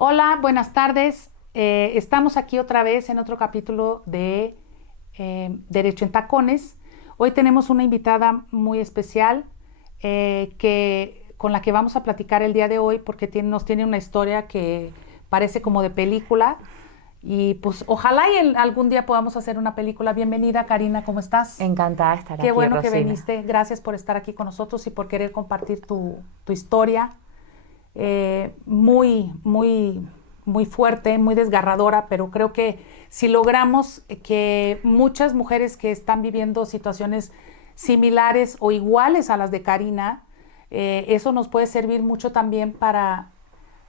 Hola, buenas tardes. Estamos aquí otra vez en otro capítulo de Derecho en Tacones. Hoy tenemos una invitada muy especial con la que vamos a platicar el día de hoy porque nos tiene una historia que parece como de película y pues ojalá algún día podamos hacer una película. Bienvenida, Karina, ¿cómo estás? Encantada de estar Qué aquí, bueno que Rosina. viniste. Gracias por estar aquí con nosotros y por querer compartir tu historia. Muy fuerte, muy desgarradora, pero creo que si logramos que muchas mujeres que están viviendo situaciones similares o iguales a las de Karina, eso nos puede servir mucho también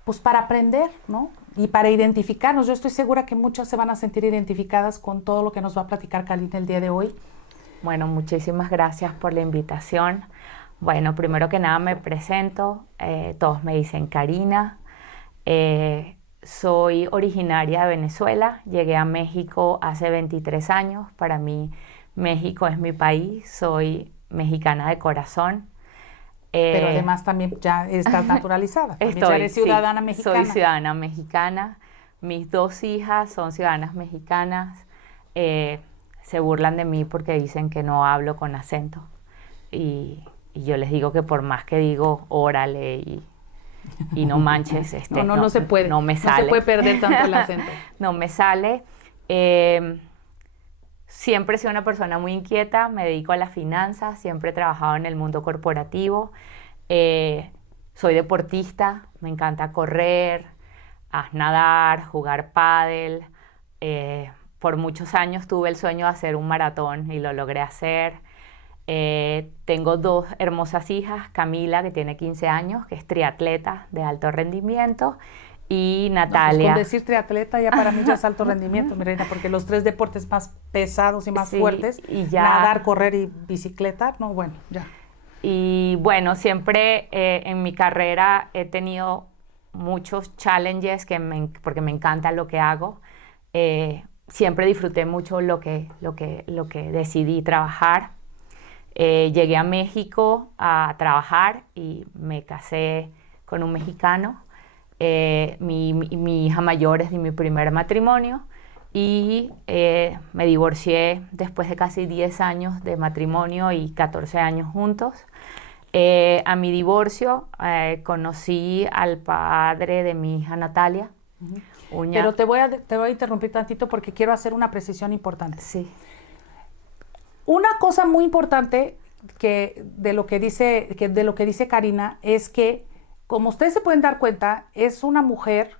pues para aprender, ¿no? Y para identificarnos. Yo estoy segura que muchas se van a sentir identificadas con todo lo que nos va a platicar Karina el día de hoy. Bueno, muchísimas gracias por la invitación. Bueno, primero que nada me presento. Todos me dicen Karina. Soy originaria de Venezuela. Llegué a México hace 23 años. Para mí, México es mi país. Soy mexicana de corazón. Pero Eh, además también ya estás naturalizada, también ya Estoy, eres sí, ciudadana soy mexicana. ciudadana mexicana. Mis dos hijas son ciudadanas mexicanas. Eh, Se burlan de mí porque dicen que no hablo con acento. Y yo les digo que por más que digo órale y no manches, No, no, no, no se puede, no me no se puede sale. perder tanto el acento. No me sale. Eh, Siempre he sido una persona muy inquieta, me dedico a las finanzas, siempre he trabajado en el mundo corporativo. Eh, Soy deportista, me encanta correr, nadar, jugar pádel. Eh, por muchos años tuve el sueño de hacer un maratón y lo logré hacer. Tengo dos hermosas hijas, Camila, que tiene 15 años, que es triatleta de alto rendimiento, y No, pues con Natalia. decir triatleta ya para mí ya es alto rendimiento, mi reina, porque los tres deportes más pesados y más Sí, fuertes, y nadar, ya. correr y bicicleta, no, bueno, ya. Y bueno, siempre en mi carrera he tenido muchos challenges porque me encanta lo que hago. Siempre disfruté mucho lo que decidí trabajar. Llegué a México a trabajar y me casé con un mexicano. Mi hija mayor es de mi primer matrimonio y me divorcié después de casi 10 años de matrimonio y 14 años juntos. A mi divorcio conocí al padre de mi hija Natalia. Pero Uña, te voy a interrumpir tantito porque quiero hacer una precisión importante. sí, Una cosa muy importante de lo que dice Karina es que, como ustedes se pueden dar cuenta, es una mujer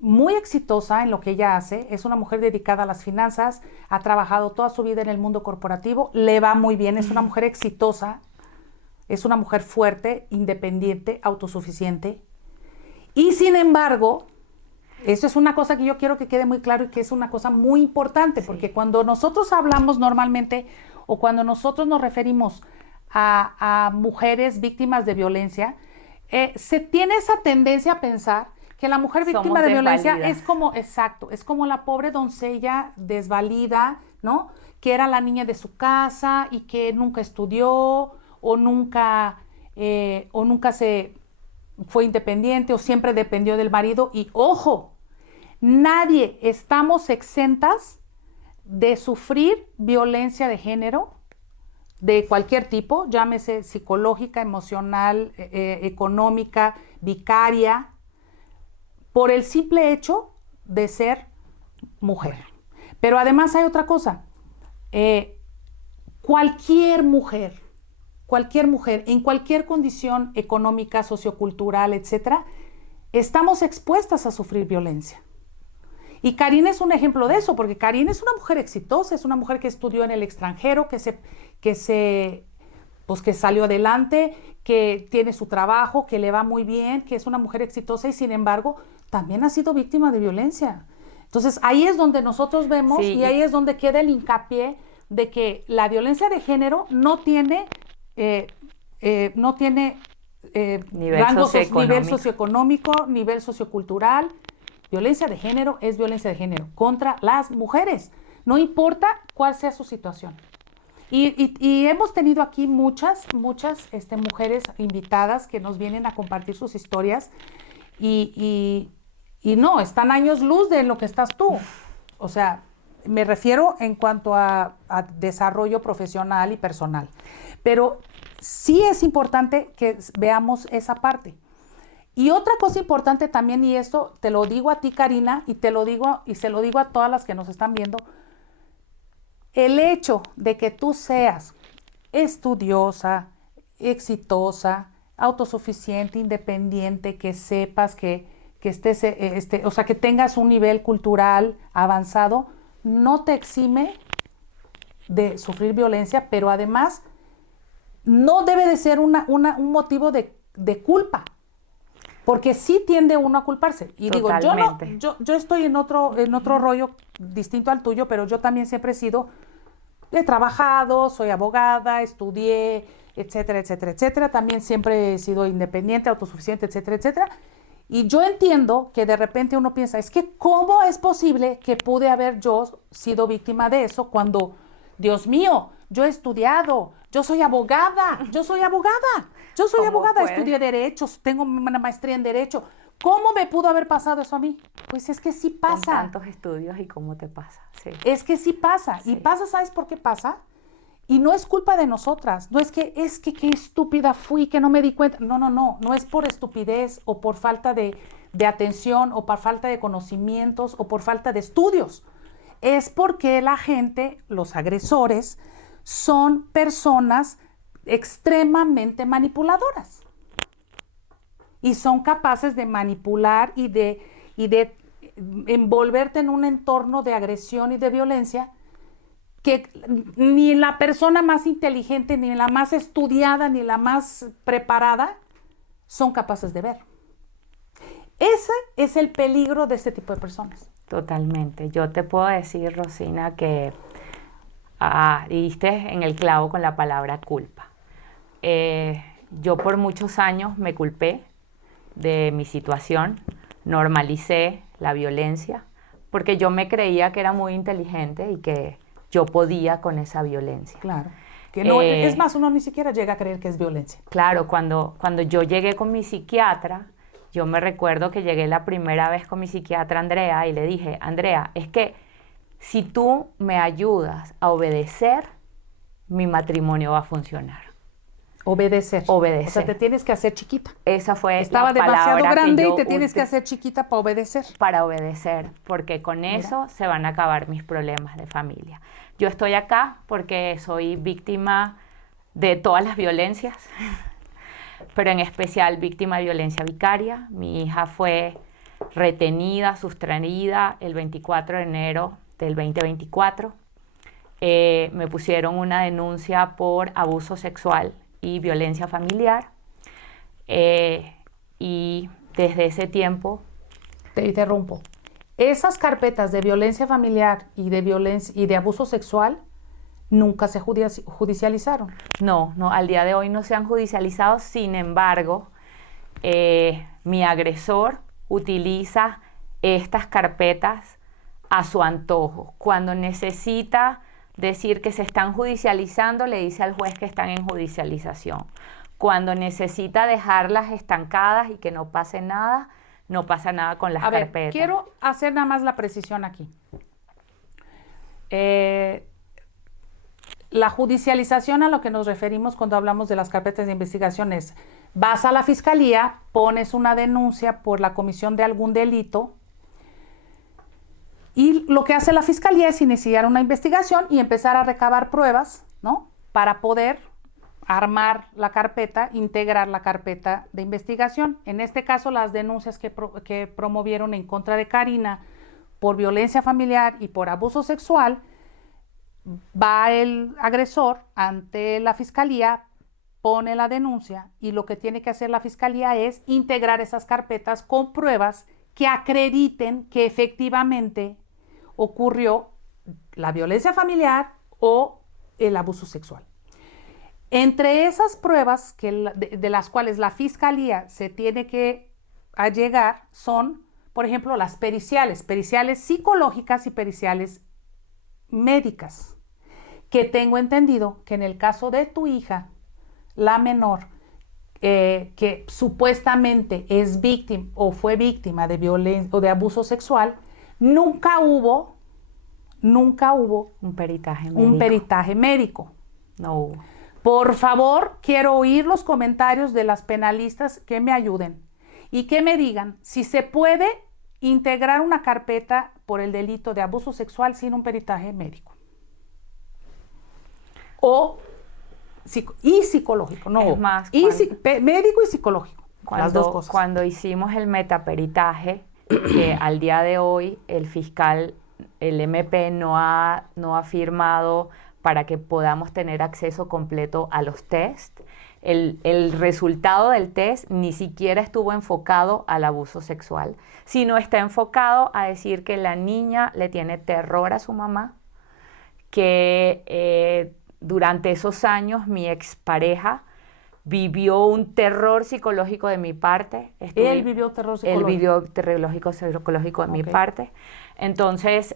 muy exitosa en lo que ella hace, es una mujer dedicada a las finanzas, ha trabajado toda su vida en el mundo corporativo, le va muy bien, es una mujer exitosa, es una mujer fuerte, independiente, autosuficiente. Y sin embargo, eso es una cosa que yo quiero que quede muy claro y que es una cosa muy importante, sí, porque cuando nosotros hablamos normalmente o cuando nosotros nos referimos a mujeres víctimas de violencia, se tiene esa tendencia a pensar que la mujer víctima somos de violencia desvalidas. es como, exacto, es como la pobre doncella desvalida, ¿no? Que era la niña de su casa y que nunca estudió o nunca se fue independiente o siempre dependió del marido. Y ojo, nadie estamos exentas de sufrir violencia de género de cualquier tipo, llámese psicológica, emocional, económica, vicaria, por el simple hecho de ser mujer. Mujer. Pero además hay otra cosa. Eh, cualquier mujer, cualquier mujer, en cualquier condición económica, sociocultural, etcétera, estamos expuestas a sufrir violencia. Y Karina es un ejemplo de eso, porque Karina es una mujer exitosa, es una mujer que estudió en el extranjero, que se, pues que salió adelante, que tiene su trabajo, que le va muy bien, que es una mujer exitosa y sin embargo también ha sido víctima de violencia. Entonces ahí es donde nosotros vemos y Sí, ahí es donde queda el hincapié de que la violencia de género eh, no tiene nivel nivel socioeconómico. socioeconómico, nivel sociocultural. Violencia de género es violencia de género contra las mujeres, no importa cuál sea su situación. Y hemos tenido aquí muchas mujeres invitadas que nos vienen a compartir sus historias y, y, Y no, están años luz de lo que estás tú. O sea, me refiero en cuanto a desarrollo profesional y personal. Pero sí es importante que veamos esa parte. Y otra cosa importante también, y esto te lo digo a ti, Karina, y se lo digo a todas las que nos están viendo, el hecho de que tú seas estudiosa, exitosa, autosuficiente, independiente, que sepas que estés, o sea, que tengas un nivel cultural avanzado, no te exime de sufrir violencia, pero además no debe de ser un motivo de culpa. Porque sí tiende uno a culparse. Y Totalmente. digo, yo estoy en otro rollo distinto al tuyo, pero yo también siempre he trabajado, soy abogada, estudié, etcétera, etcétera, etcétera. También siempre he sido independiente, autosuficiente, etcétera, etcétera. Y yo entiendo que de repente uno piensa, es que ¿cómo es posible que pude haber yo sido víctima de eso cuando, Dios mío, yo he estudiado, yo soy abogada, estudié derechos, tengo una maestría en derecho. ¿Cómo me pudo haber pasado eso a mí? Pues es que sí pasa. Con tantos estudios y cómo te pasa. Sí. Es que sí pasa. Sí. Y pasa, ¿sabes por qué pasa? Y no es culpa de nosotras. No es que qué estúpida fui, que no me di cuenta. No. No es por estupidez o por falta de atención o por falta de conocimientos o por falta de estudios. Es porque la gente, los agresores, son personas extremadamente manipuladoras y son capaces de manipular y de envolverte en un entorno de agresión y de violencia que ni la persona más inteligente, ni la más estudiada, ni la más preparada son capaces de ver. Ese es el peligro de este tipo de personas. Totalmente. Yo te puedo decir, Rosina, que diste en el clavo con la palabra culpa. Yo por muchos años me culpé de mi situación, normalicé la violencia, porque yo me creía que era muy inteligente y que yo podía con esa violencia. Claro. Que no, es más, uno ni siquiera llega a creer que es violencia. Claro, cuando yo llegué con mi psiquiatra, yo me recuerdo que llegué la primera vez con mi psiquiatra Andrea y le dije, Andrea, es que si tú me ayudas a obedecer, mi matrimonio va a funcionar. Obedecer. Obedecer. O sea, te tienes que hacer chiquita. Esa fue Estaba la palabra demasiado grande que yo y te tienes que hacer chiquita para obedecer. Para obedecer, porque con eso se van a acabar mis problemas de familia. Yo estoy acá porque soy víctima de todas las violencias, pero en especial víctima de violencia vicaria. Mi hija fue retenida, sustraída el 24 de enero del 2024. Me pusieron una denuncia por abuso sexual y violencia familiar. Y desde ese tiempo... Te interrumpo. Esas carpetas de violencia familiar y de abuso sexual nunca se judicializaron. No, al día de hoy no se han judicializado. Sin embargo, mi agresor utiliza estas carpetas a su antojo. Cuando necesita decir que se están judicializando, le dice al juez que están en judicialización. Cuando necesita dejarlas estancadas y que no pase nada, no pasa nada con las carpetas. A ver, quiero hacer nada más la precisión aquí. La judicialización a lo que nos referimos cuando hablamos de las carpetas de investigación es, vas a la fiscalía, pones una denuncia por la comisión de algún delito y lo que hace la fiscalía es iniciar una investigación y empezar a recabar pruebas, ¿no? Para poder armar la carpeta, integrar la carpeta de investigación. En este caso, las denuncias que promovieron en contra de Karina por violencia familiar y por abuso sexual, va el agresor ante la fiscalía, pone la denuncia y lo que tiene que hacer la fiscalía es integrar esas carpetas con pruebas que acrediten que efectivamente ocurrió la violencia familiar o el abuso sexual. Entre esas pruebas de las cuales la fiscalía se tiene que allegar son, por ejemplo, las periciales psicológicas y periciales médicas, que tengo entendido que en el caso de tu hija, la menor, que supuestamente es víctima o fue víctima de violencia o de abuso sexual, nunca hubo un peritaje médico. No hubo. Por favor, quiero oír los comentarios de las penalistas que me ayuden y que me digan si se puede integrar una carpeta por el delito de abuso sexual sin un peritaje médico. Y psicológico, no. Es más, médico y psicológico. Las dos cosas. Cuando hicimos el metaperitaje, que al día de hoy el fiscal, el MP no ha firmado para que podamos tener acceso completo a los test. El resultado del test ni siquiera estuvo enfocado al abuso sexual, sino está enfocado a decir que la niña le tiene terror a su mamá, que durante esos años mi expareja vivió un terror psicológico de mi parte. Él vivió terror psicológico. Él vivió terror psicológico de mi parte. Entonces,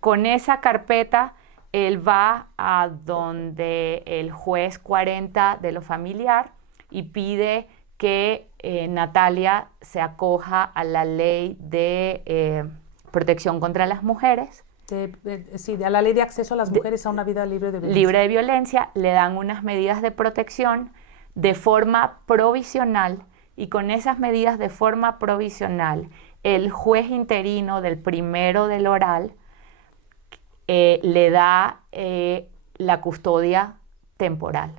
con esa carpeta, él va a donde el juez 40 de lo familiar y pide que Natalia se acoja a la ley de protección contra las mujeres. Sí, a la ley de acceso a las mujeres a una vida libre de violencia. Libre de violencia, le dan unas medidas de protección de forma provisional y con esas medidas de forma provisional, el juez interino del primero del oral le da la custodia temporal.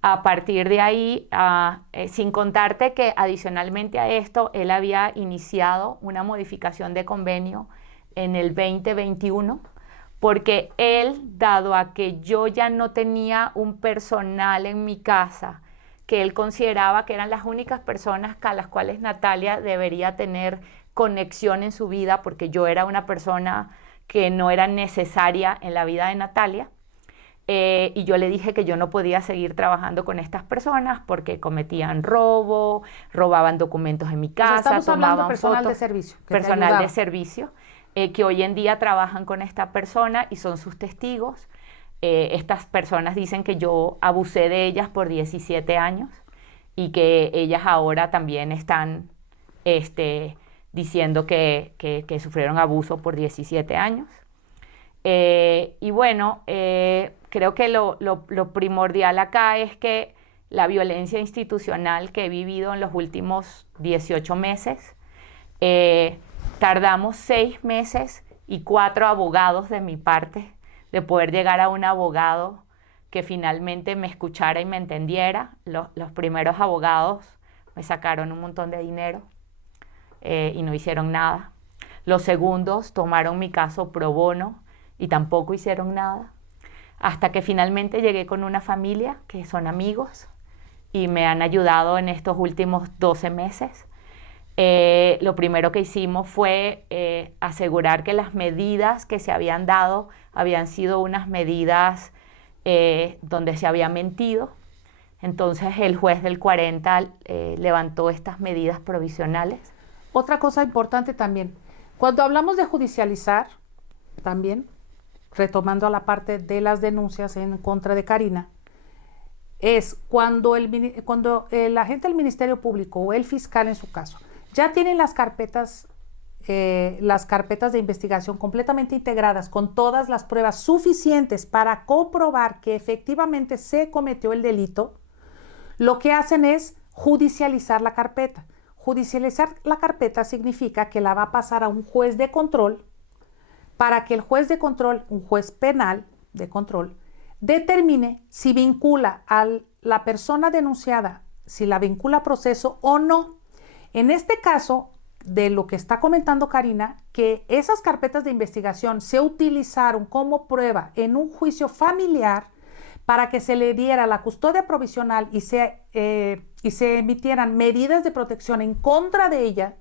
A partir de ahí, sin contarte que adicionalmente a esto, él había iniciado una modificación de convenio en el 2021, porque él, dado a que yo ya no tenía un personal en mi casa, que él consideraba que eran las únicas personas a las cuales Natalia debería tener conexión en su vida, porque yo era una persona que no era necesaria en la vida de Natalia, y yo le dije que yo no podía seguir trabajando con estas personas porque cometían robo, robaban documentos en mi casa, estamos hablando tomaban personal fotos, de servicio, personal de servicio, que hoy en día trabajan con esta persona y son sus testigos. Estas personas dicen que yo abusé de ellas por 17 años y que ellas ahora también están diciendo que sufrieron abuso por 17 años. Y bueno, creo que lo primordial acá es que la violencia institucional que he vivido en los últimos 18 meses, tardamos 6 meses y 4 abogados de mi parte de poder llegar a un abogado que finalmente me escuchara y me entendiera. Los primeros abogados me sacaron un montón de dinero y no hicieron nada. Los segundos tomaron mi caso pro bono y tampoco hicieron nada. Hasta que finalmente llegué con una familia que son amigos y me han ayudado en estos últimos 12 meses. Lo primero que hicimos fue asegurar que las medidas que se habían dado habían sido unas medidas donde se había mentido. Entonces el juez del 40 levantó estas medidas provisionales. Otra cosa importante también, cuando hablamos de judicializar, también, retomando a la parte de las denuncias en contra de Karina, es cuando el agente del Ministerio Público o el fiscal en su caso ya tienen las carpetas de investigación completamente integradas con todas las pruebas suficientes para comprobar que efectivamente se cometió el delito, lo que hacen es judicializar la carpeta. Judicializar la carpeta significa que la va a pasar a un juez de control para que el juez de control, un juez penal de control, determine si vincula a la persona denunciada, si la vincula a proceso o no. En este caso, de lo que está comentando Karina, que esas carpetas de investigación se utilizaron como prueba en un juicio familiar para que se le diera la custodia provisional y se emitieran medidas de protección en contra de ella,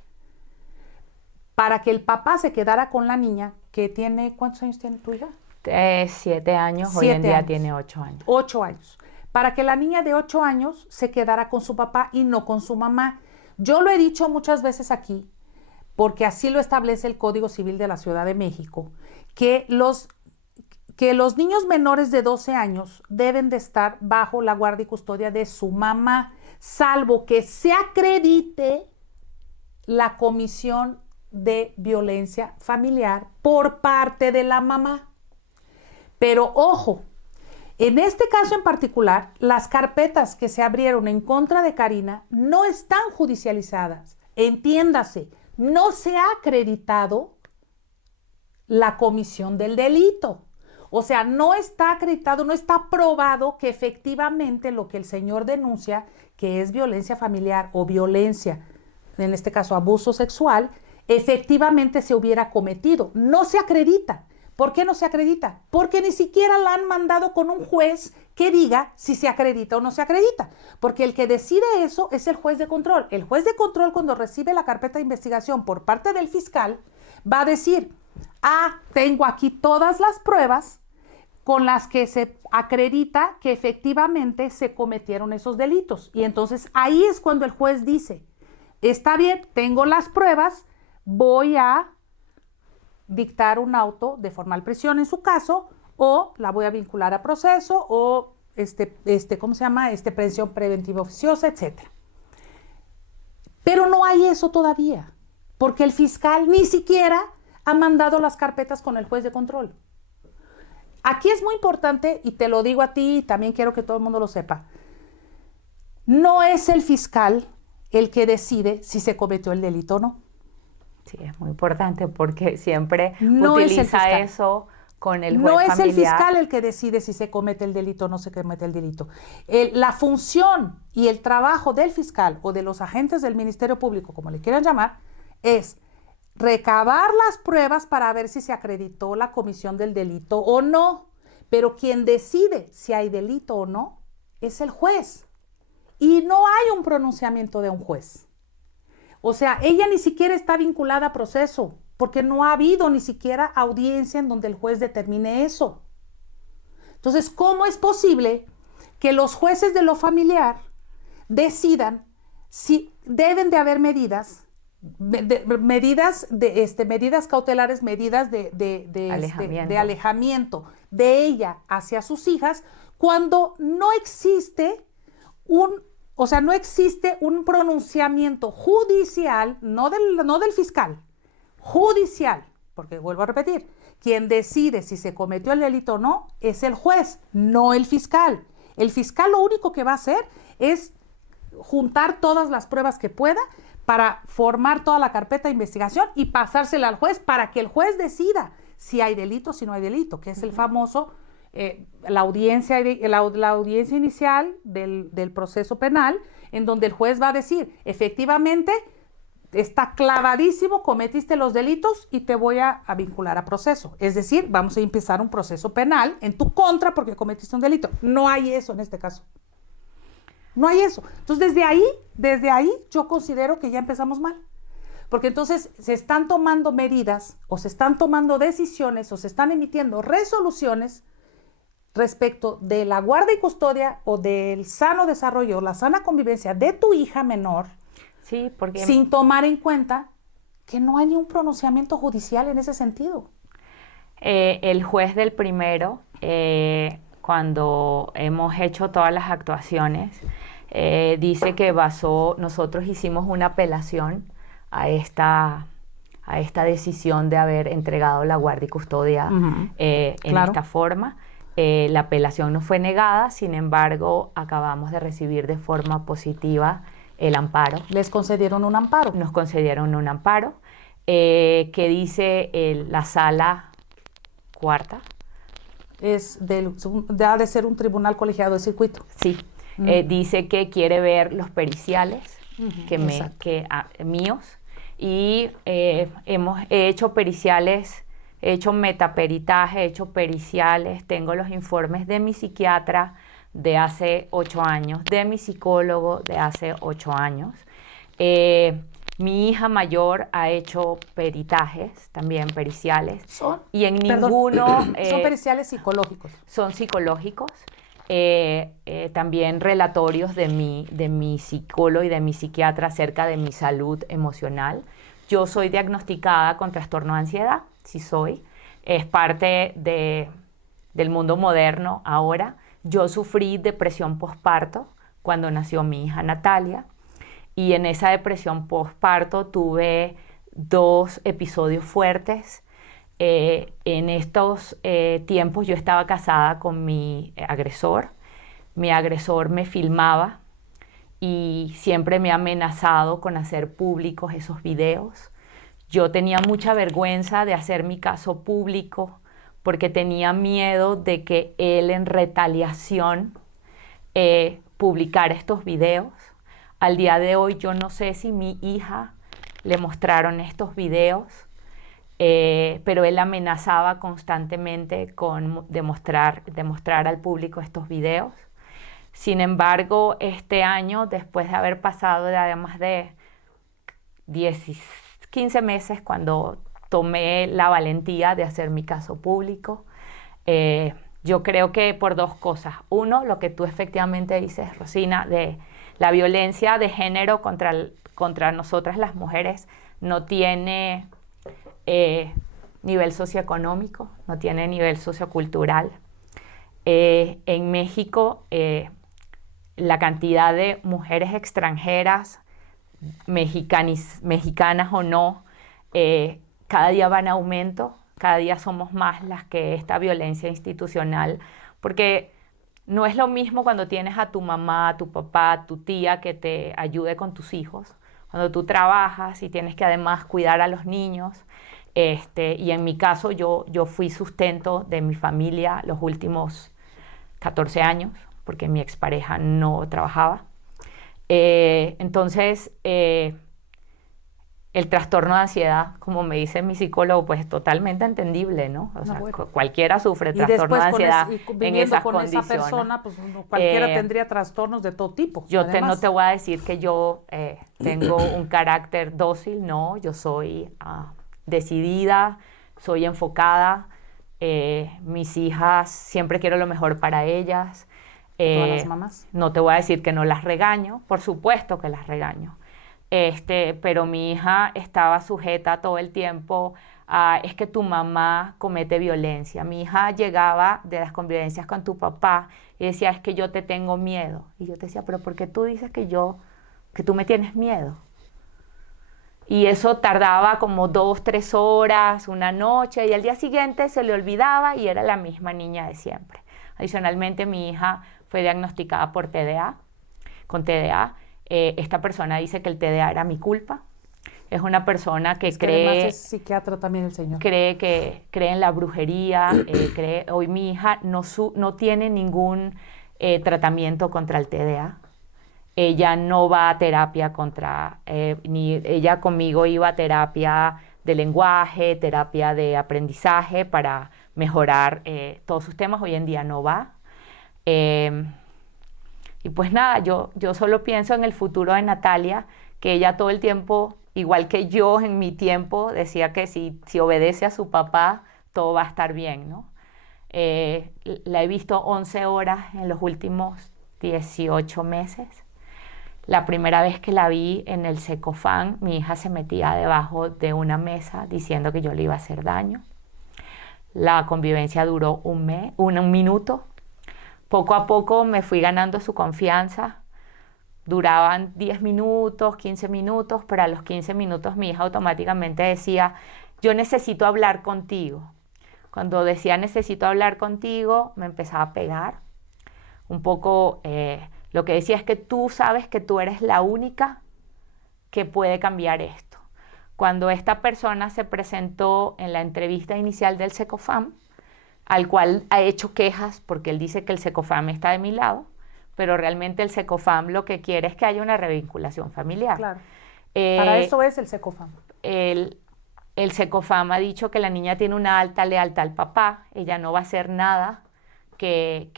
para que el papá se quedara con la niña que tiene, ¿cuántos años tiene tu hija? 7 años, hoy en día tiene 8 años. 8 años. Para que la niña de 8 años se quedara con su papá y no con su mamá. Yo lo he dicho muchas veces aquí, porque así lo establece el Código Civil de la Ciudad de México, que los niños menores de 12 años deben de estar bajo la guardia y custodia de su mamá. salvo que se acredite la comisión de violencia familiar por parte de la mamá. Pero ojo, en este caso en particular, las carpetas que se abrieron en contra de Karina no están judicializadas. Entiéndase, no se ha acreditado la comisión del delito. O sea, no está acreditado, no está probado que efectivamente lo que el señor denuncia, que es violencia familiar o violencia, en este caso abuso sexual, efectivamente se hubiera cometido. No se acredita. ¿Por qué no se acredita? Porque ni siquiera la han mandado con un juez que diga si se acredita o no se acredita. Porque el que decide eso es el juez de control. El juez de control, cuando recibe la carpeta de investigación por parte del fiscal, va a decir, tengo aquí todas las pruebas con las que se acredita que efectivamente se cometieron esos delitos. Y entonces ahí es cuando el juez dice, está bien, tengo las pruebas, voy a dictar un auto de formal prisión en su caso, o la voy a vincular a proceso, o prisión preventiva oficiosa, etc. Pero no hay eso todavía, porque el fiscal ni siquiera ha mandado las carpetas con el juez de control. Aquí es muy importante, y te lo digo a ti, y también quiero que todo el mundo lo sepa, no es el fiscal el que decide si se cometió el delito o no. Sí, es muy importante porque siempre utiliza eso con el juez familiar. No es el fiscal el que decide si se comete el delito o no se comete el delito. La función y el trabajo del fiscal o de los agentes del Ministerio Público, como le quieran llamar, es recabar las pruebas para ver si se acreditó la comisión del delito o no. Pero quien decide si hay delito o no es el juez. Y no hay un pronunciamiento de un juez. O sea, ella ni siquiera está vinculada a proceso, porque no ha habido ni siquiera audiencia en donde el juez determine eso. Entonces, ¿cómo es posible que los jueces de lo familiar decidan si deben de haber medidas cautelares, medidas de alejamiento de ella hacia sus hijas, cuando no existe un pronunciamiento judicial, no del fiscal, judicial, porque vuelvo a repetir, quien decide si se cometió el delito o no es el juez, no el fiscal. El fiscal lo único que va a hacer es juntar todas las pruebas que pueda para formar toda la carpeta de investigación y pasársela al juez para que el juez decida si hay delito o si no hay delito, que es el famoso... la audiencia inicial del proceso penal, en donde el juez va a decir, efectivamente, está clavadísimo, cometiste los delitos y te voy a vincular a proceso. Es decir, vamos a empezar un proceso penal en tu contra porque cometiste un delito. No hay eso en este caso. No hay eso. Entonces, desde ahí yo considero que ya empezamos mal. Porque entonces se están tomando medidas o se están tomando decisiones o se están emitiendo resoluciones respecto de la guarda y custodia o del sano desarrollo o la sana convivencia de tu hija menor, sí, porque... sin tomar en cuenta que no hay ni un pronunciamiento judicial en ese sentido. El juez del primero, cuando hemos hecho todas las actuaciones, dice que nosotros hicimos una apelación a esta decisión de haber entregado la guardia y custodia en esta forma. La apelación no fue negada, sin embargo, acabamos de recibir de forma positiva el amparo. ¿Les concedieron un amparo? Nos concedieron un amparo que dice la sala cuarta. Ha de ser un tribunal colegiado de circuito. Sí, dice que quiere ver los periciales míos y he hecho periciales. He hecho metaperitaje, he hecho periciales, tengo los informes de mi psiquiatra de hace 8 años, de mi psicólogo de hace 8 años. Mi hija mayor ha hecho peritajes, también periciales. ¿Son periciales psicológicos? Son psicológicos. También relatorios de mi psicólogo y de mi psiquiatra acerca de mi salud emocional. Yo soy diagnosticada con trastorno de ansiedad. Sí soy, es parte del mundo moderno ahora. Yo sufrí depresión posparto cuando nació mi hija Natalia. Y en esa depresión postparto tuve 2 episodios fuertes. En estos tiempos yo estaba casada con mi agresor. Mi agresor me filmaba y siempre me ha amenazado con hacer públicos esos videos. Yo tenía mucha vergüenza de hacer mi caso público porque tenía miedo de que él en retaliación publicara estos videos. Al día de hoy yo no sé si mi hija le mostraron estos videos, pero él amenazaba constantemente con demostrar al público estos videos. Sin embargo, este año, después de haber pasado ya más de 15 meses, cuando tomé la valentía de hacer mi caso público, yo creo que por 2 cosas. Uno, lo que tú efectivamente dices, Rosina, de la violencia de género contra nosotras las mujeres no tiene nivel socioeconómico, no tiene nivel sociocultural. En México, la cantidad de mujeres extranjeras, mexicanas o no, cada día va en aumento, cada día somos más las que esta violencia institucional, porque no es lo mismo cuando tienes a tu mamá, a tu papá, a tu tía que te ayude con tus hijos, cuando tú trabajas y tienes que además cuidar a los niños. Y en mi caso yo fui sustento de mi familia los últimos 14 años, porque mi expareja no trabajaba. Entonces, el trastorno de ansiedad, como me dice mi psicólogo, pues es totalmente entendible, ¿no? O sea, bueno, cualquiera sufre trastorno de ansiedad en esas con condiciones. Esa persona, pues cualquiera tendría trastornos de todo tipo. Yo no te voy a decir que yo tengo un carácter dócil, no, yo soy decidida, soy enfocada, mis hijas, siempre quiero lo mejor para ellas. ¿Todas las mamás? No te voy a decir que no las regaño, por supuesto que las regaño. Pero mi hija estaba sujeta todo el tiempo a, es que tu mamá comete violencia. Mi hija llegaba de las convivencias con tu papá y decía, es que yo te tengo miedo. Y yo te decía, pero ¿por qué tú dices que tú me tienes miedo? Y eso tardaba como 2, 3 horas, una noche, y al día siguiente se le olvidaba y era la misma niña de siempre. Adicionalmente, mi hija fue diagnosticada con TDA. Esta persona dice que el TDA era mi culpa. Es una persona que cree... Además es psiquiatra también el señor. Cree en la brujería. Hoy mi hija no tiene ningún tratamiento contra el TDA. Ella no va a terapia ni ella conmigo iba a terapia de lenguaje, terapia de aprendizaje para mejorar todos sus temas. Hoy en día no va. Y pues nada, yo solo pienso en el futuro de Natalia, que ella todo el tiempo, igual que yo en mi tiempo, decía que si obedece a su papá, todo va a estar bien, ¿no? La he visto 11 horas en los últimos 18 meses. La primera vez que la vi en el Secofam, mi hija se metía debajo de una mesa diciendo que yo le iba a hacer daño. La convivencia duró un minuto. Poco a poco me fui ganando su confianza. Duraban 10 minutos, 15 minutos, pero a los 15 minutos mi hija automáticamente decía, yo necesito hablar contigo. Cuando decía necesito hablar contigo, me empezaba a pegar. Un poco lo que decía es que tú sabes que tú eres la única que puede cambiar esto. Cuando esta persona se presentó en la entrevista inicial del Secofam, al cual ha hecho quejas porque él dice que el Secofam está de mi lado, pero realmente el Secofam lo que quiere es que haya una revinculación familiar. Claro. Para eso es el Secofam. El Secofam ha dicho que la niña tiene una alta lealtad al papá, ella no va a hacer nada que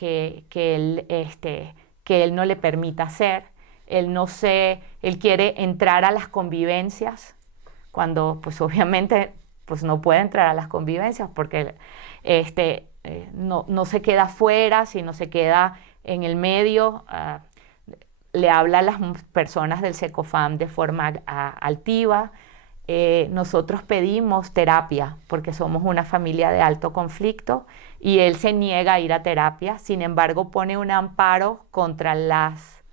él no le permita hacer. Él quiere entrar a las convivencias cuando pues obviamente pues no puede entrar a las convivencias porque no se queda afuera, sino se queda en el medio. Le habla a las personas del Secofam de forma altiva. Nosotros pedimos terapia porque somos una familia de alto conflicto y él se niega a ir a terapia. Sin embargo, pone un amparo contra las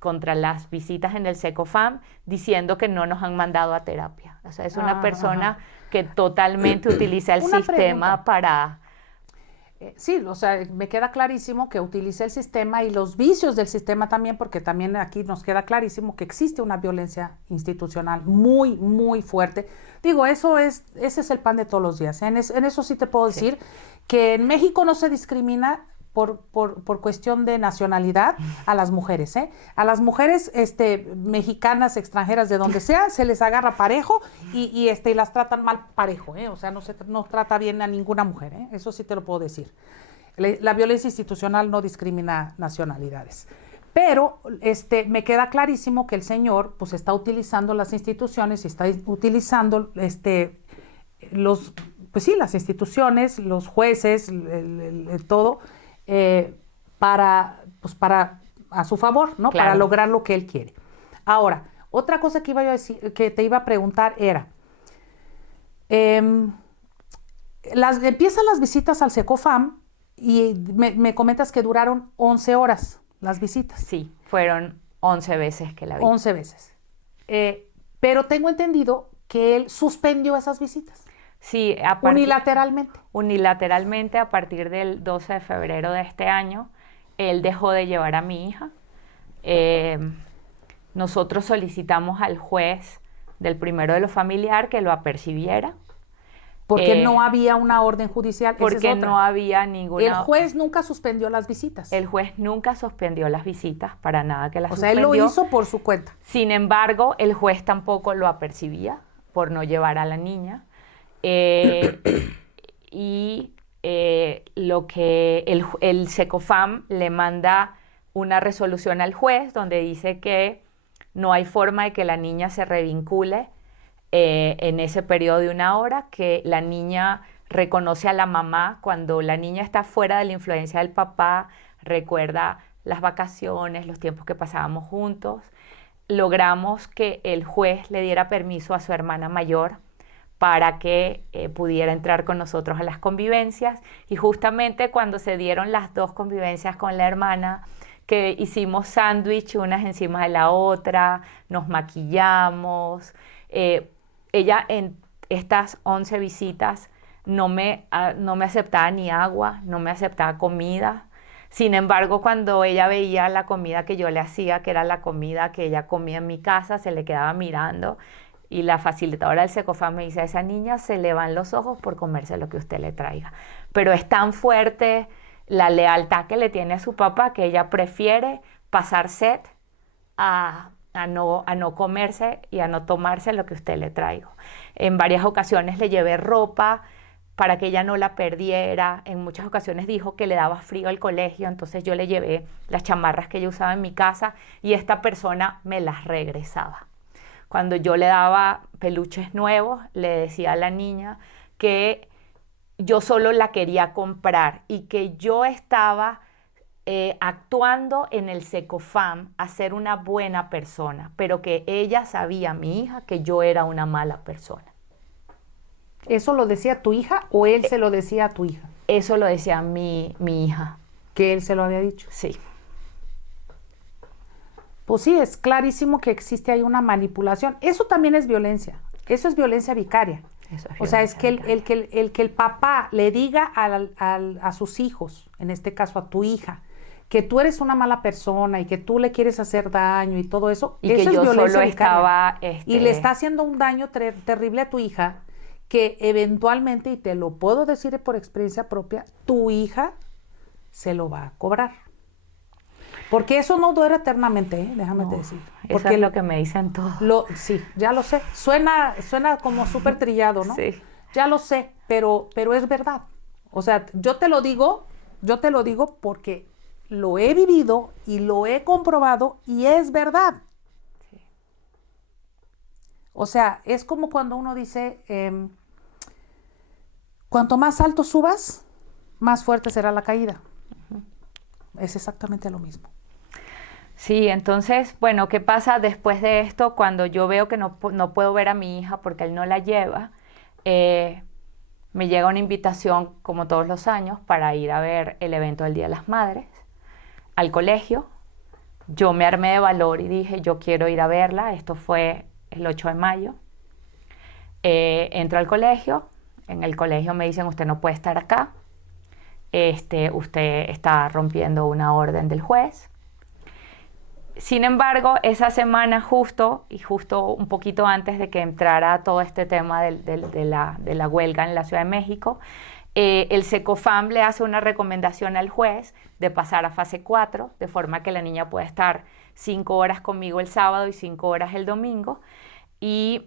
contra las visitas en el SECOFAM, diciendo que no nos han mandado a terapia. O sea, es una persona que totalmente utiliza el sistema para... Sí, o sea, me queda clarísimo que utiliza el sistema y los vicios del sistema también, porque también aquí nos queda clarísimo que existe una violencia institucional muy, muy fuerte. Digo, ese es el pan de todos los días. En eso sí te puedo decir que en México no se discrimina por cuestión de nacionalidad a las mujeres, ¿eh? A las mujeres mexicanas, extranjeras, de donde sea, se les agarra parejo y las tratan mal parejo, ¿eh? O sea, no trata bien a ninguna mujer, ¿eh? Eso sí te lo puedo decir. La violencia institucional no discrimina nacionalidades. Pero me queda clarísimo que el señor pues está utilizando las instituciones y está utilizando las instituciones, los jueces, todo, para a su favor, ¿no? Claro. Para lograr lo que él quiere. Ahora, otra cosa que iba a decir, que te iba a preguntar era, empiezan las visitas al SECOFAM y me comentas que duraron 11 horas las visitas. Sí, fueron 11 veces que la vi. 11 veces. Pero tengo entendido que él suspendió esas visitas. Sí, unilateralmente. Unilateralmente, a partir del 12 de febrero de este año, él dejó de llevar a mi hija. Nosotros solicitamos al juez del primero de lo familiar que lo apercibiera. Porque no había una orden judicial. Porque no había ninguna... El juez nunca suspendió las visitas. El juez nunca suspendió las visitas, para nada que las suspendió. O sea, él lo hizo por su cuenta. Sin embargo, el juez tampoco lo apercibía por no llevar a la niña. Lo que el SECOFAM le manda una resolución al juez donde dice que no hay forma de que la niña se revincule en ese periodo de 1 hora, que la niña reconoce a la mamá cuando la niña está fuera de la influencia del papá, recuerda las vacaciones, los tiempos que pasábamos juntos. Logramos que el juez le diera permiso a su hermana mayor para que pudiera entrar con nosotros a las convivencias, y justamente cuando se dieron las 2 convivencias con la hermana, que hicimos sándwich unas encima de la otra, nos maquillamos, ella en estas 11 visitas no me aceptaba ni agua, no me aceptaba comida. Sin embargo, cuando ella veía la comida que yo le hacía, que era la comida que ella comía en mi casa, se le quedaba mirando. Y la facilitadora del SECOFAM me dice, a esa niña se le van los ojos por comerse lo que usted le traiga. Pero es tan fuerte la lealtad que le tiene a su papá que ella prefiere pasar sed a no comerse y a no tomarse lo que usted le traiga. En varias ocasiones le llevé ropa para que ella no la perdiera. En muchas ocasiones dijo que le daba frío al colegio, entonces yo le llevé las chamarras que ella usaba en mi casa y esta persona me las regresaba. Cuando yo le daba peluches nuevos, le decía a la niña que yo solo la quería comprar y que yo estaba actuando en el SECOFAM a ser una buena persona, pero que ella sabía, mi hija, que yo era una mala persona. ¿Eso lo decía tu hija o él se lo decía a tu hija? Eso lo decía mi hija. ¿Que él se lo había dicho? Sí. Pues sí, es clarísimo que existe ahí una manipulación. Eso también es violencia. Eso es violencia vicaria. O sea, es que el que el papá le diga a sus hijos, en este caso a tu hija, que tú eres una mala persona y que tú le quieres hacer daño y todo eso, y eso que es yo violencia solo vicaria. estaba... Y le está haciendo un daño terrible a tu hija, que eventualmente, y te lo puedo decir por experiencia propia, tu hija se lo va a cobrar. Porque eso no dura eternamente, déjame te decir. Porque eso es lo que me dicen todos. Sí, ya lo sé. Suena como súper trillado, ¿no? Sí. Ya lo sé, pero es verdad. O sea, yo te lo digo porque lo he vivido y lo he comprobado y es verdad. Sí. O sea, es como cuando uno dice, cuanto más alto subas, más fuerte será la caída. Es exactamente lo mismo. Sí, entonces, bueno, ¿qué pasa después de esto? Cuando yo veo que no puedo ver a mi hija porque él no la lleva, me llega una invitación, como todos los años, para ir a ver el evento del Día de las Madres al colegio. yo me armé de valor y dije, yo quiero ir a verla. Esto fue el 8 de mayo. Entro al colegio. En el colegio me dicen, usted no puede estar acá. Usted está rompiendo una orden del juez. Sin embargo, esa semana justo un poquito antes de que entrara todo este tema de la huelga en la Ciudad de México, el SECOFAM le hace una recomendación al juez de pasar a fase 4, de forma que la niña pueda estar 5 horas conmigo el sábado y 5 horas el domingo, y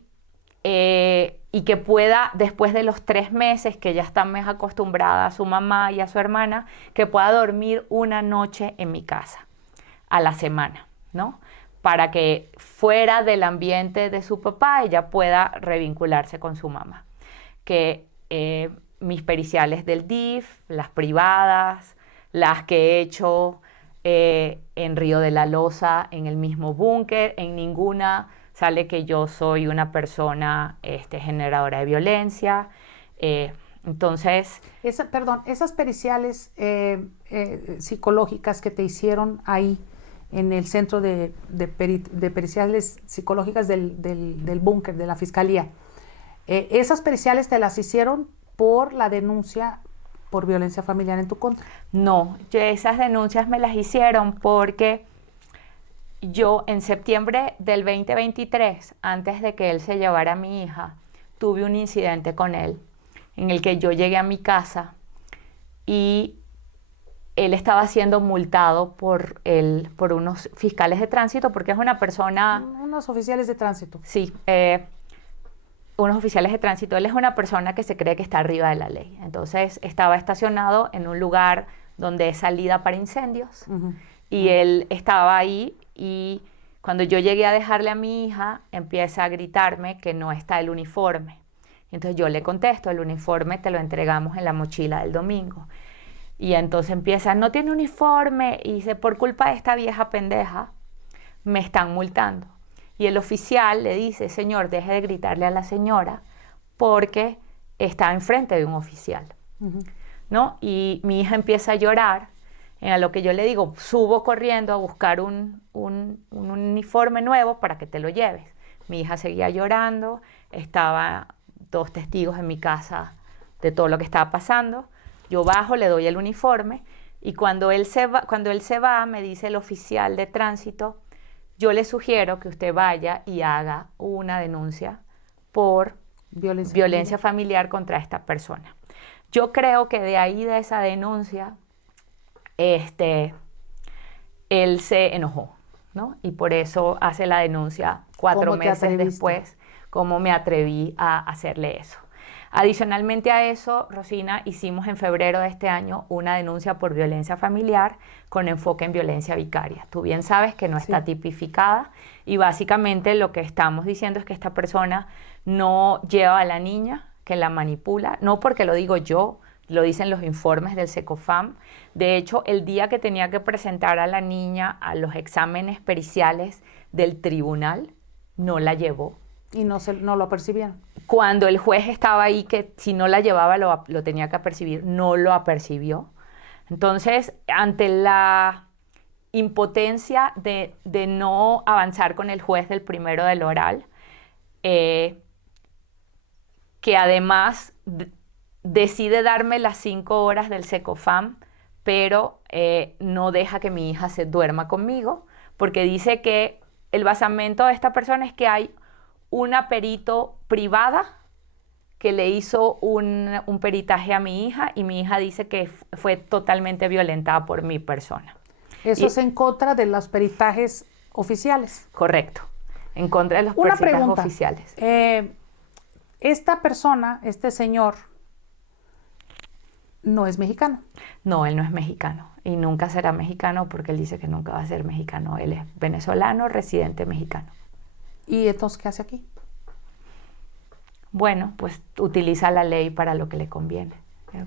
que pueda, después de los 3 meses que ya está más acostumbrada a su mamá y a su hermana, que pueda dormir una noche en mi casa a la semana, ¿no? Para que fuera del ambiente de su papá ella pueda revincularse con su mamá. Que mis periciales del DIF, las privadas, las que he hecho en Río de la Loza, en el mismo búnker, en ninguna sale que yo soy una persona generadora de violencia. Entonces... esas periciales psicológicas que te hicieron ahí en el centro de periciales psicológicas del búnker, de la fiscalía, ¿esas periciales te las hicieron por la denuncia por violencia familiar en tu contra? No, esas denuncias me las hicieron porque yo en septiembre del 2023, antes de que él se llevara a mi hija, tuve un incidente con él en el que yo llegué a mi casa y él estaba siendo multado por unos fiscales de tránsito, porque es una persona... Unos oficiales de tránsito. Sí, unos oficiales de tránsito. Él es una persona que se cree que está arriba de la ley. Entonces estaba estacionado en un lugar donde es salida para incendios, y él estaba ahí, y cuando yo llegué a dejarle a mi hija, empieza a gritarme que no está el uniforme. Entonces yo le contesto, el uniforme te lo entregamos en la mochila del domingo. Y entonces empieza, no tiene uniforme, y dice, por culpa de esta vieja pendeja, me están multando. Y el oficial le dice, señor, deje de gritarle a la señora, porque está enfrente de un oficial, ¿no? Y mi hija empieza a llorar, a lo que yo le digo, subo corriendo a buscar un uniforme nuevo para que te lo lleves. Mi hija seguía llorando, estaba 2 testigos en mi casa de todo lo que estaba pasando. Yo bajo, le doy el uniforme, y cuando él se va, me dice el oficial de tránsito, yo le sugiero que usted vaya y haga una denuncia por violencia familiar contra esta persona. Yo creo que de ahí, de esa denuncia, él se enojó, ¿no? Y por eso hace la denuncia 4 meses después, cómo me atreví a hacerle eso. Adicionalmente a eso, Rosina, hicimos en febrero de este año una denuncia por violencia familiar con enfoque en violencia vicaria. Tú bien sabes que no está tipificada, y básicamente lo que estamos diciendo es que esta persona no lleva a la niña, que la manipula, no porque lo digo yo, lo dicen los informes del SECOFAM. De hecho, el día que tenía que presentar a la niña a los exámenes periciales del tribunal, no la llevó. Y no lo apercibieron. Cuando el juez estaba ahí, que si no la llevaba lo tenía que apercibir, no lo apercibió. Entonces, ante la impotencia de no avanzar con el juez del primero del oral, que además decide darme las 5 horas del SECOFAM, pero no deja que mi hija se duerma conmigo, porque dice que el basamento de esta persona es que hay una perito privada que le hizo un peritaje a mi hija, y mi hija dice que fue totalmente violentada por mi persona. Eso es en contra de los peritajes oficiales. Correcto, en contra de los peritajes oficiales. Esta persona, este señor, no es mexicano. No, él no es mexicano, y nunca será mexicano, porque él dice que nunca va a ser mexicano. Él es venezolano, residente mexicano. ¿Y entonces qué hace aquí? Bueno, pues utiliza la ley para lo que le conviene.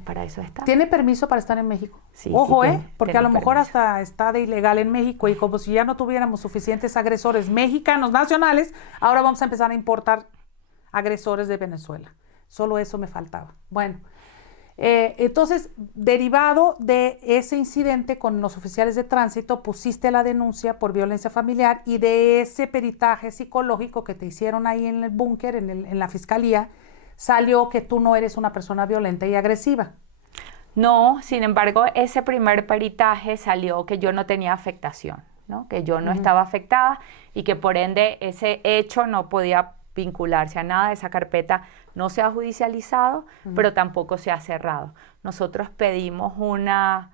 Para eso está. ¿Tiene permiso para estar en México? Sí. Ojo, sí, porque a lo mejor hasta está de ilegal en México, y como si ya no tuviéramos suficientes agresores mexicanos nacionales, ahora vamos a empezar a importar agresores de Venezuela. Solo eso me faltaba. Bueno, Entonces, derivado de ese incidente con los oficiales de tránsito, pusiste la denuncia por violencia familiar y de ese peritaje psicológico que te hicieron ahí en el búnker, en la fiscalía, salió que tú no eres una persona violenta y agresiva. No, sin embargo, ese primer peritaje salió que yo no tenía afectación, ¿no? Que yo no estaba afectada y que por ende ese hecho no podía vincularse a nada. Esa carpeta no se ha judicializado, pero tampoco se ha cerrado. Nosotros pedimos una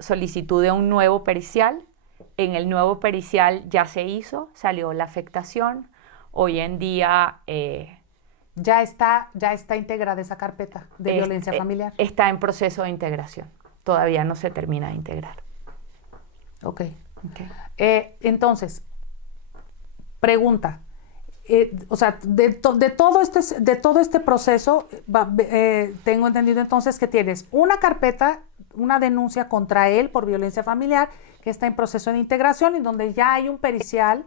solicitud de un nuevo pericial. En el nuevo pericial ya se hizo, salió la afectación. Hoy en día ya está integrada esa carpeta de violencia familiar. Está en proceso de integración. Todavía no se termina de integrar. Ok. Entonces, pregunta. O sea, de todo este proceso, tengo entendido entonces que tienes una carpeta, una denuncia contra él por violencia familiar, que está en proceso de integración y donde ya hay un pericial,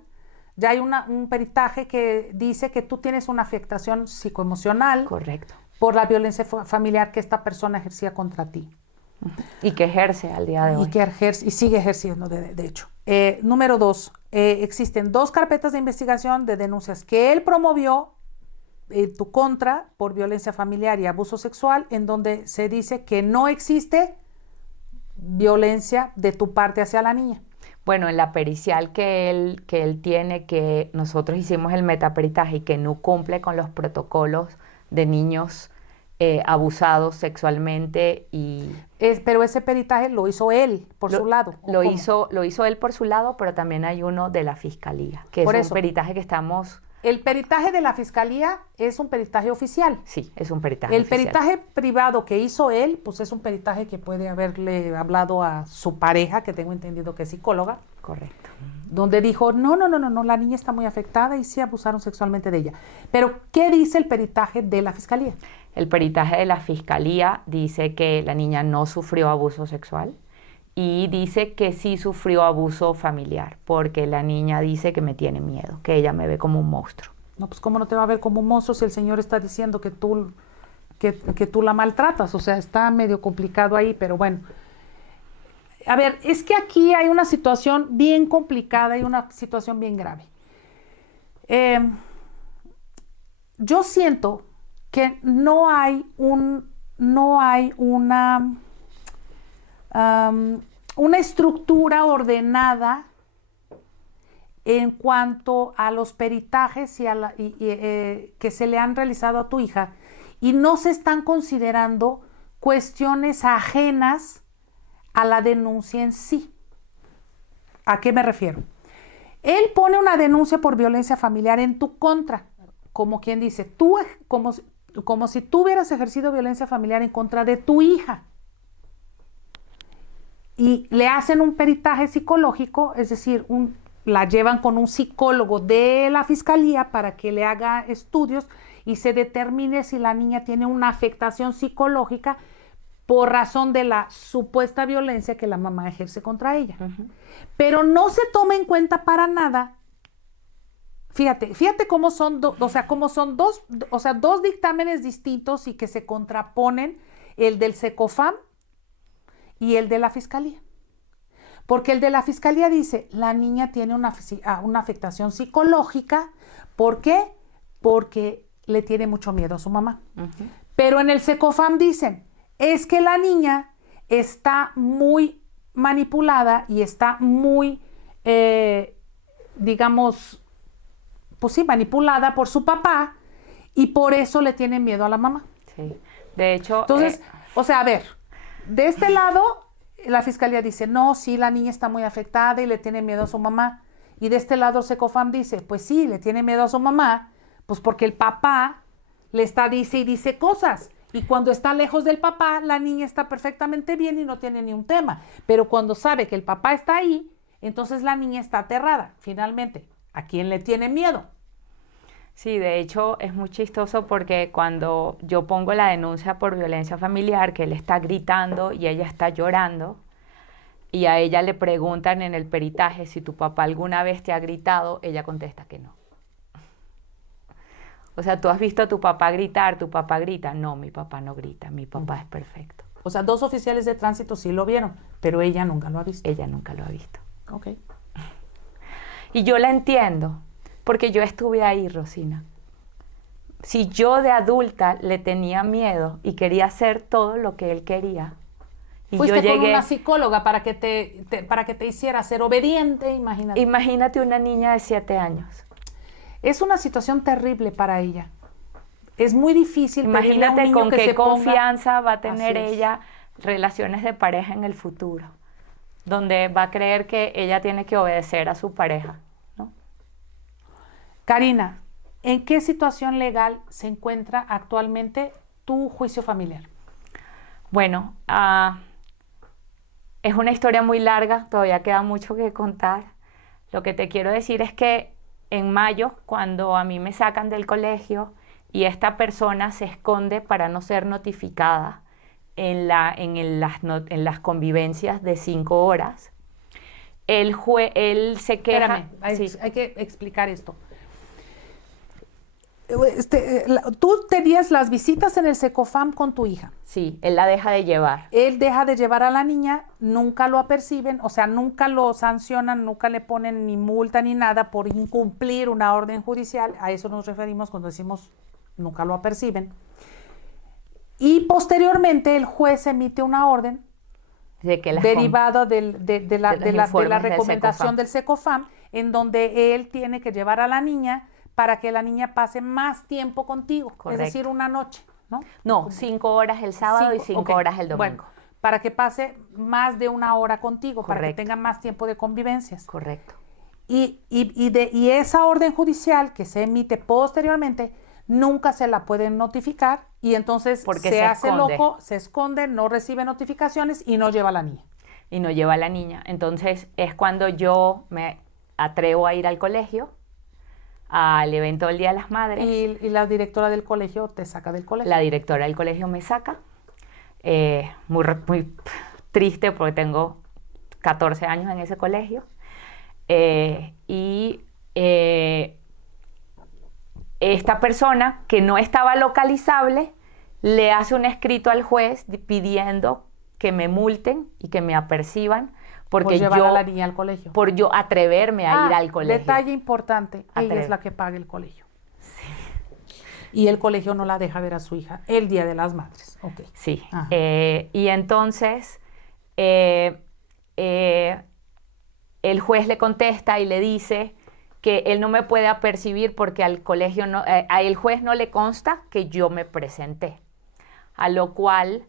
ya hay un peritaje que dice que tú tienes una afectación psicoemocional. Correcto. Por la violencia familiar que esta persona ejercía contra ti. Y que ejerce al día de hoy. Y sigue ejerciendo, de hecho. Número 2, existen 2 carpetas de investigación de denuncias que él promovió en tu contra por violencia familiar y abuso sexual, en donde se dice que no existe violencia de tu parte hacia la niña. Bueno, en la pericial que él tiene, que nosotros hicimos el metaperitaje y que no cumple con los protocolos de niños abusados sexualmente pero ese peritaje lo hizo él por su lado. Lo hizo él por su lado, pero también hay uno de la fiscalía, que es un peritaje que estamos... El peritaje de la fiscalía es un peritaje oficial. Sí, es un peritaje oficial. El peritaje privado que hizo él, pues es un peritaje que puede haberle hablado a su pareja, que tengo entendido que es psicóloga. Correcto. Donde dijo, no, la niña está muy afectada y sí abusaron sexualmente de ella. Pero, ¿qué dice el peritaje de la fiscalía? El peritaje de la fiscalía dice que la niña no sufrió abuso sexual y dice que sí sufrió abuso familiar, porque la niña dice que me tiene miedo, que ella me ve como un monstruo. No, pues ¿cómo no te va a ver como un monstruo si el señor está diciendo que tú la maltratas? O sea, está medio complicado ahí, pero bueno. A ver, es que aquí hay una situación bien complicada y una situación bien grave. Yo siento que no hay una estructura ordenada en cuanto a los peritajes que se le han realizado a tu hija, y no se están considerando cuestiones ajenas a la denuncia en sí. ¿A qué me refiero? Él pone una denuncia por violencia familiar en tu contra, como quien dice, como si tú hubieras ejercido violencia familiar en contra de tu hija. Y le hacen un peritaje psicológico, es decir, la llevan con un psicólogo de la fiscalía para que le haga estudios y se determine si la niña tiene una afectación psicológica por razón de la supuesta violencia que la mamá ejerce contra ella. Pero no se toma en cuenta para nada. Fíjate cómo son dos dictámenes distintos y que se contraponen, el del SECOFAM y el de la fiscalía. Porque el de la fiscalía dice, la niña tiene una afectación psicológica. ¿Por qué? Porque le tiene mucho miedo a su mamá. Pero en el SECOFAM dicen, es que la niña está muy manipulada y está muy, manipulada por su papá y por eso le tiene miedo a la mamá. Sí, de hecho... Entonces, a ver, de este lado, la fiscalía dice, no, sí, la niña está muy afectada y le tiene miedo a su mamá. Y de este lado, SECOFAM dice, pues sí, le tiene miedo a su mamá, pues porque el papá le dice cosas. Y cuando está lejos del papá, la niña está perfectamente bien y no tiene ni un tema. Pero cuando sabe que el papá está ahí, entonces la niña está aterrada. Finalmente, ¿a quién le tiene miedo? Sí, de hecho es muy chistoso porque cuando yo pongo la denuncia por violencia familiar, que él está gritando y ella está llorando, y a ella le preguntan en el peritaje si tu papá alguna vez te ha gritado, ella contesta que no. O sea, tú has visto a tu papá gritar, tu papá grita. No, mi papá no grita, mi papá es perfecto. O sea, 2 oficiales de tránsito sí lo vieron, pero ella nunca lo ha visto. Ella nunca lo ha visto. Ok. Y yo la entiendo, porque yo estuve ahí, Rosina. Si yo de adulta le tenía miedo y quería hacer todo lo que él quería, y Fuiste yo llegué, con una psicóloga para que te hiciera ser obediente, imagínate. imagínate una niña de 7 años. Es una situación terrible para ella. Es muy difícil pedirle a un Imagínate niño con que qué se ponga... confianza va a tener Así es. ella relaciones de pareja en el futuro, donde va a creer que ella tiene que obedecer a su pareja, ¿no? Karina, ¿en qué situación legal se encuentra actualmente tu juicio familiar? Bueno, es una historia muy larga, todavía queda mucho que contar. Lo que te quiero decir es que en mayo, cuando a mí me sacan del colegio y esta persona se esconde para no ser notificada en las convivencias de 5 horas, él se queja. Espérame, Sí, hay que explicar esto. Tú tenías las visitas en el Secofam con tu hija. sí, él la deja de llevar. Él deja de llevar a la niña, nunca lo aperciben, o sea, nunca lo sancionan, nunca le ponen ni multa ni nada por incumplir una orden judicial. A eso nos referimos cuando decimos nunca lo aperciben. Y posteriormente el juez emite una orden De que derivada de la informes del recomendación del Secofam, en donde él tiene que llevar a la niña para que la niña pase más tiempo contigo, Correcto. es decir, una noche, ¿no? No, 5 horas el sábado y 5 ok. horas el domingo. Bueno, para que pase más de una hora contigo, para que Correcto. tenga más tiempo de convivencias. Correcto. Y esa orden judicial que se emite posteriormente, nunca se la pueden notificar y entonces Porque se se hace esconde. loco, se esconde, no recibe notificaciones y no lleva a la niña. Y no lleva a la niña. Entonces es cuando yo me atrevo a ir al colegio, al evento del Día de las Madres. Y la directora del colegio te saca del colegio. La directora del colegio me saca. Muy triste porque tengo 14 años en ese colegio. Esta persona que no estaba localizable le hace un escrito al juez pidiendo que me multen y que me aperciban por porque llevar a la niña al colegio. por yo atreverme a ir al colegio. Detalle importante, ella es la que paga el colegio. Sí. Y el colegio no la deja ver a su hija el Día de las Madres. Okay. Sí. Ajá. Y entonces el juez le contesta y le dice que él no me puede apercibir porque al colegio el juez no le consta que yo me presenté. A lo cual,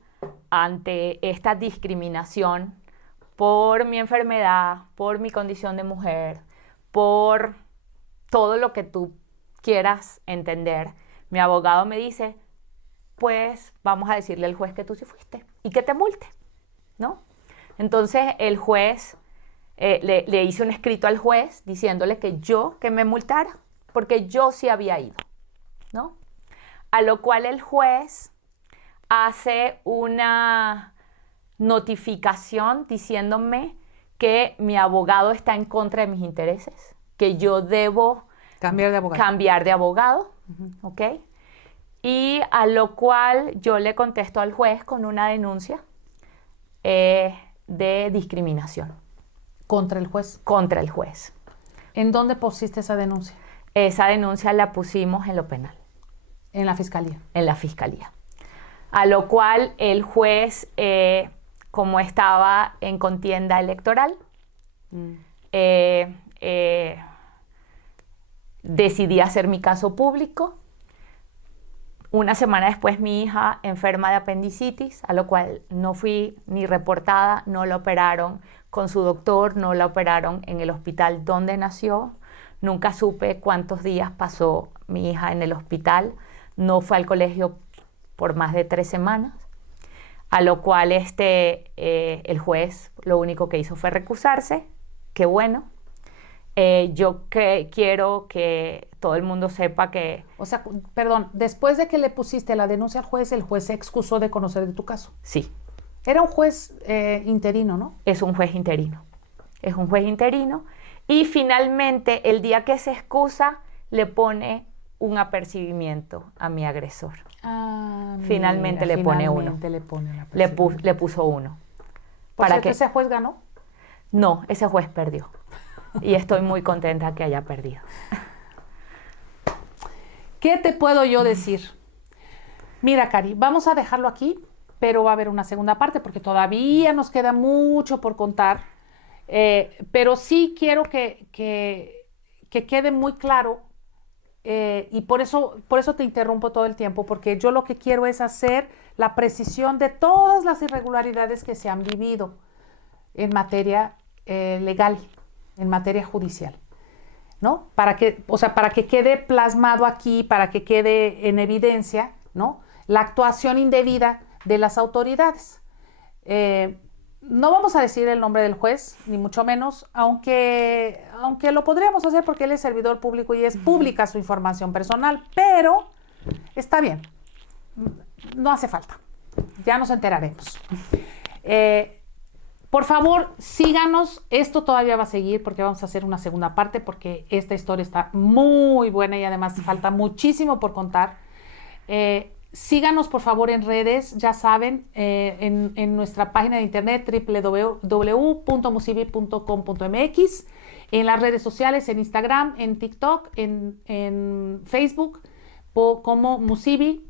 ante esta discriminación por mi enfermedad, por mi condición de mujer, por todo lo que tú quieras entender, mi abogado me dice, pues vamos a decirle al juez que tú sí fuiste y que te multe, ¿no? Entonces el juez, le hice un escrito al juez diciéndole que me multara, porque yo sí había ido, ¿no? A lo cual el juez hace una notificación diciéndome que mi abogado está en contra de mis intereses, que yo debo Cambiar de abogado. ¿ok? Y a lo cual yo le contesto al juez con una denuncia de discriminación. Contra el juez. Contra el juez. ¿En dónde pusiste esa denuncia? Esa denuncia la pusimos en lo penal. En la fiscalía. En la fiscalía. A lo cual el juez, como estaba en contienda electoral, decidí hacer mi caso público. Una semana después mi hija enferma de apendicitis, a lo cual no fui ni reportada, no la operaron con su doctor, no la operaron en el hospital donde nació. Nunca supe cuántos días pasó mi hija en el hospital. No fue al colegio por más de 3 semanas, a lo cual el juez lo único que hizo fue recusarse. Qué bueno. Yo quiero que todo el mundo sepa que... O sea, perdón, después de que le pusiste la denuncia al juez, el juez se excusó de conocer de tu caso. Sí. Era un juez interino, ¿no? Es un juez interino. Es un juez interino. Y finalmente, el día que se excusa, le pone un apercibimiento a mi agresor. Finalmente le pone uno. Le puso 1. ¿Para que ese juez ganó? No, ese juez perdió. Y estoy muy contenta que haya perdido. ¿Qué te puedo yo decir? Mira, Cari, vamos a dejarlo aquí, pero va a haber una segunda parte porque todavía nos queda mucho por contar. Pero sí quiero que quede muy claro, y por eso te interrumpo todo el tiempo, porque yo lo que quiero es hacer la precisión de todas las irregularidades que se han vivido en materia legal, en materia judicial, ¿no? Para que quede plasmado aquí, para que quede en evidencia, ¿no?, la actuación indebida de las autoridades. No vamos a decir el nombre del juez, ni mucho menos, aunque lo podríamos hacer porque él es servidor público y es pública su información personal, pero está bien, no hace falta, ya nos enteraremos. Por favor, síganos, esto todavía va a seguir porque vamos a hacer una segunda parte porque esta historia está muy buena y además falta muchísimo por contar. Síganos por favor en redes, ya saben, en nuestra página de internet www.musibi.com.mx, en las redes sociales, en Instagram, en TikTok, en Facebook, como Musibi,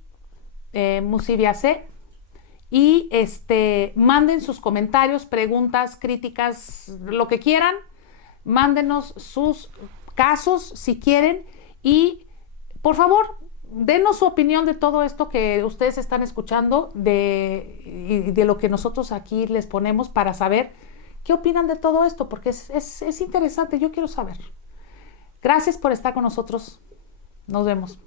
Musibi AC. Y manden sus comentarios, preguntas, críticas, lo que quieran. Mándenos sus casos si quieren y por favor denos su opinión de todo esto que ustedes están escuchando de lo que nosotros aquí les ponemos para saber qué opinan de todo esto, porque es interesante, yo quiero saber. Gracias por estar con nosotros. Nos vemos.